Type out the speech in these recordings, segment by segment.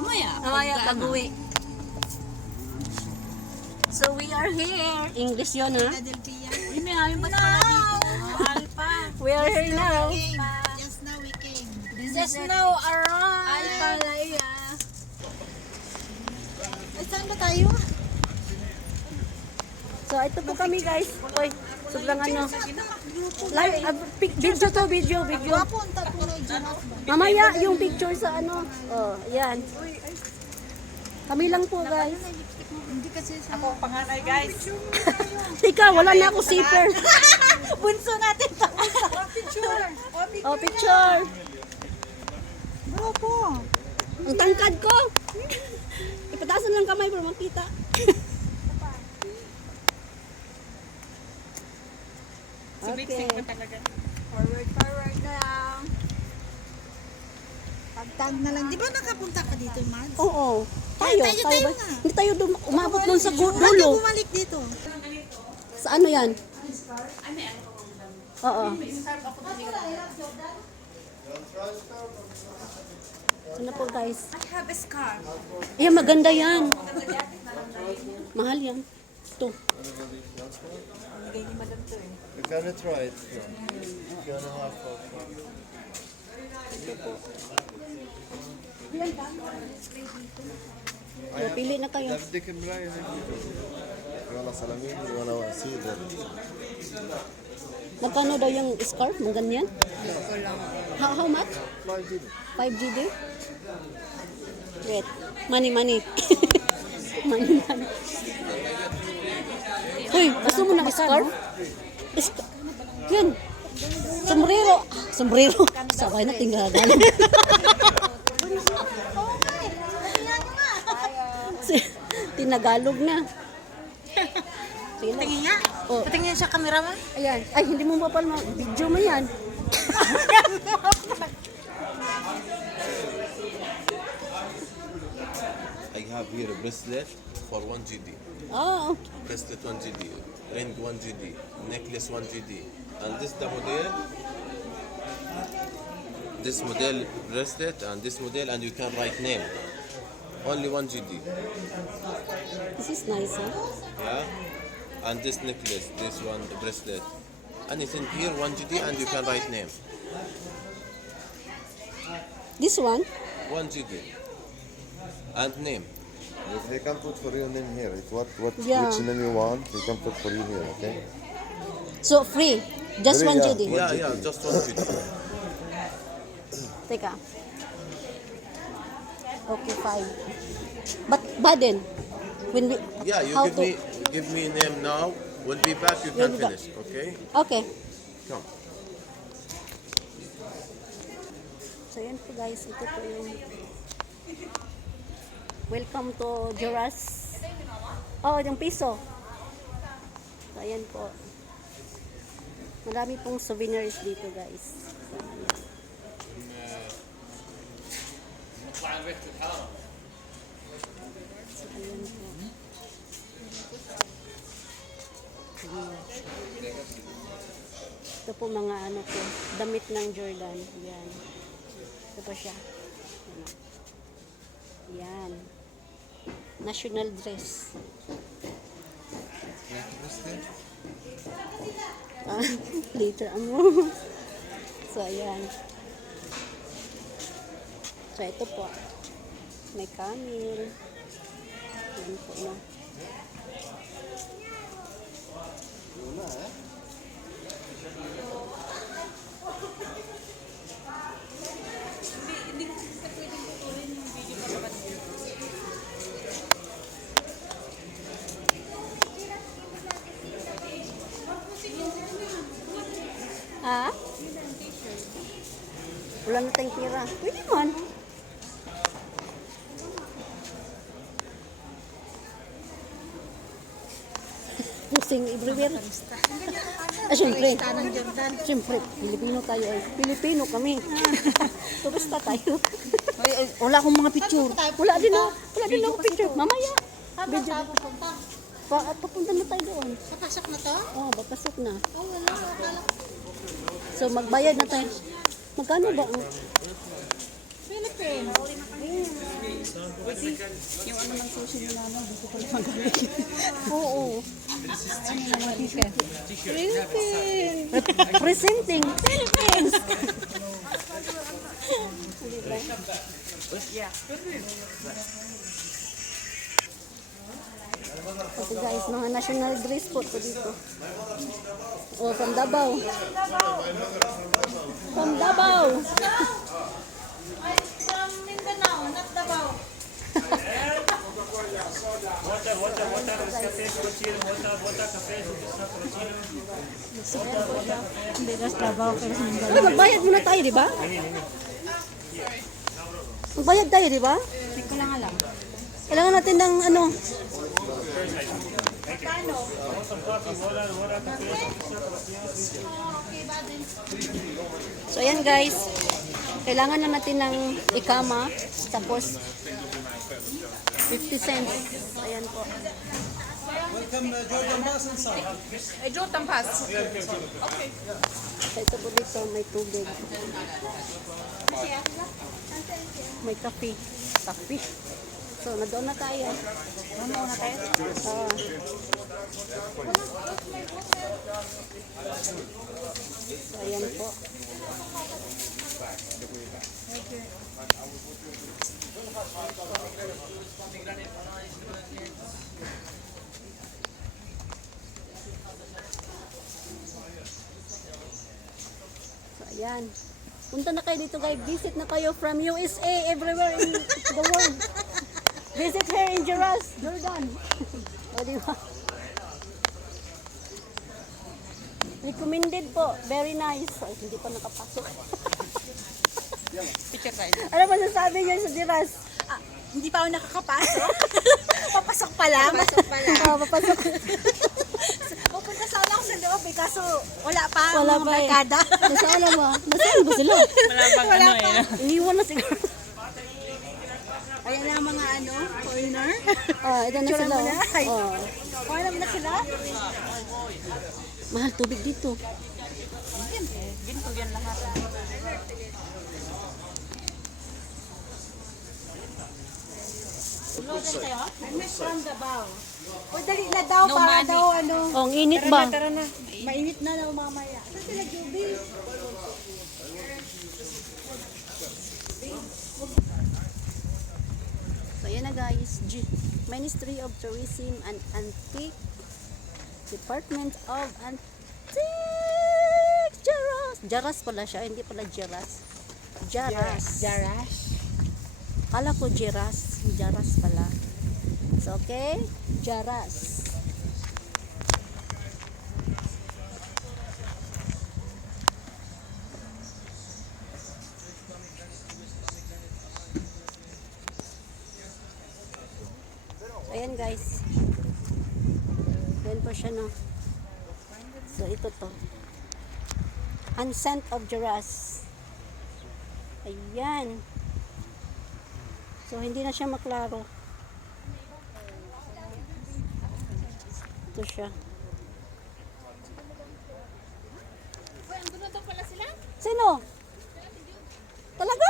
Mamaya pag-uwi. So we are here. English yun, ha? We are here now. Just now we came. Just now arrived. Ay, saan ba tayo? So ito po kami, guys. Hoy, sobrang ano. Live, video to, video. Gwapo ang tatlo na dyan. Mamaya yung picture sa ano. Oh, yan. Kami lang po, guys. Hindi kasi sa... Ako ang panganay, guys. Tika, wala na ako zipper. Bunso natin to. Oh, picture. Gwapo. Ang tangkad ko. Ipatasan lang kamay para makita. Sumiksik ko talaga. Forward na lang. Pagtag na lang. Di ba nakapunta ka dito, Mads? Oo. Tayo Tayo ba? na. Hindi tayo umabot doon sa Ba't ka dulo. bumalik dito? Sa ano yan? Oo. Ano po, guys? I have a scarf. Ayan, maganda yan. Mahal yan. Ito. You gotta try it. You're gonna have fun. Pili na kayo. بدك مراية والله سلامين وانا سيدة. Magkano daw yung scarf? Mga ganyan? How much? 5 GD? Wait. Money. money. Uy, gusto mo ng scarf? Yan. Sombrero. Sabay na tinggal. Tinagalog na. Sige na. Tingin nga. Oh. Patingin siya camera mo. Ayan. Ay, hindi mo mapal video mo yan. I have here a bracelet for 1 GD. Oh, Bracelet 1 GD. Ring 1 GD. Necklace 1 GD. And this the model. This model bracelet and this model and you can write name. Only 1 GD. this is nice, huh? Yeah. And this necklace, this one bracelet. Anything here 1 GD and you can write name. This one? 1 GD. And name. They can put for your name here. It's what Yeah. which name you want, they can put for you here, okay? So, free. Just Free, 1 yeah. GD. Yeah, just 1 GD. Teka. Okay, fine. But then, when we... Yeah, you how give me name now. We'll be back. You We'll can be back. finish. Okay? Okay. Come. So, yan po guys. Ito po yung... Welcome to Joras. Oh, yung piso. So, ayan po. Marami pong souvenirs dito guys. So, ayan. So, ayan po. Ito po mga ano po, damit ng Jordan. Yan. Ito po siya. Yan. National dress. Ah, later ano. So, ayan. So, ito po. May camel. Yan po, no. Ah? Wala na tayong pira. Pwede man. Pusing everywhere. Ah, syempre. Syempre, Pilipino tayo ay. Pilipino kami. Turista tayo. Wala akong mga picture. Wala din ako picture. Mamaya. Video. Papunta na tayo doon. Papasok na to? Oh, papasok na. Oh, wala. Akala ko. So, magbayad na tayo. Magkano ba ang... Philippines. Yung ano ng sushi nila, no? Dito ko lang magaling. Oo. Philippines. Presenting Philippines. Ito guys, mga national dress po ito dito. Oh, from Davao. From Davao. From Mindanao, not Davao. Hindi, that's Davao, pero sa Mindanao. Ano, magbayad muna tayo, di ba? Magbayad tayo, di ba? Hindi ko lang alam. Kailangan natin ng ano. So ayan guys, kailangan na natin ng ikama, tapos 50 cents. Ayan po. Eh, Jordan Pass. Ito po dito, may tubig. May kape. Kape. So, na-doon na tayo. Ano na tayo? So, ayan po. So, ayan. Punta na kayo dito guys. Visit na kayo from USA, everywhere in the world. Visit here in Geras, Jordan. O, di ba? Recommended po. Very nice. Ay, hindi pa nakapasok. Picture tayo. Ano ba sasabi niyo sa Geras? Hindi pa ako nakakapasok. Papasok pa lang. Oh, papasok. Pupunta sana ako sa loob eh, kaso wala pa ang Wala mga pa eh. barkada. Nasaan na ba? Nasaan ba sila? Wala bang ano eh. Iniwan na siguro. Ayan na ang mga foreigner. Oh, ito na Tsura sila. mo na. Ay. Oh. Kaya naman na sila. Mahal tubig dito. Ginto yan lahat. I miss from Davao. O dali na daw No para money. daw ano. Oh, ang init ba? na. Mainit na daw mamaya. Saan sila Juby? So, yan na guys. Ministry of Tourism and Antique. Department of Antique. Jaras. Jaras pala siya. Hindi pala Jaras. Jaras. Jarash. Kala ko Jaras. Jaras pala. So, okay. Jaras. So, ayan guys. Ayan po siya, no. So, ito to. Unsent of Jaras. Ayan. So, hindi na siya maklaro. Ito siya. Sino? Talaga?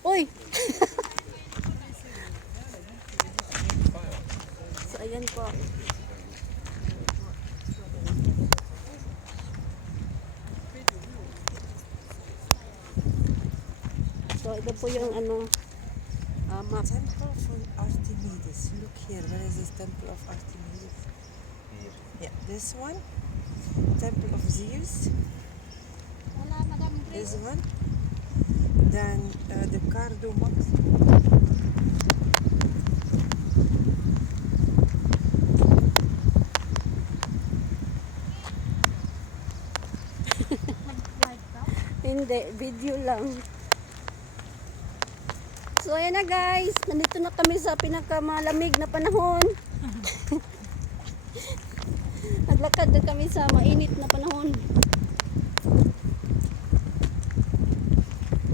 Uy! So, ayan po. So, ito po yung ano, map. Temple of Artemis. Look here. Where is this temple of Artemis? Yeah, this one. Temple of Zeus. This one. Then the Cardo Max. Hindi, video lang. So, ayan na guys. Nandito na kami sa pinakamalamig na panahon. Naglakad na kami sa mainit na panahon.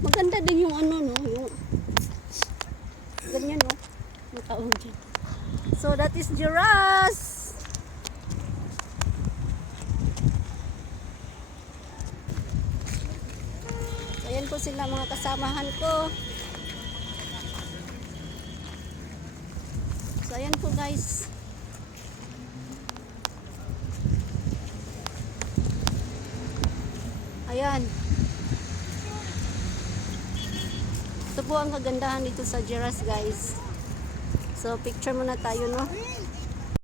Maganda din yung ano, no? Yung ganyan, no? Yung taong dyan. So, that is Geras. So, ayan Pipicturean ko sila mga kasamahan ko. So ayan po guys. Ayan. Ito po ang kagandahan dito sa Geras guys. So picture muna tayo no.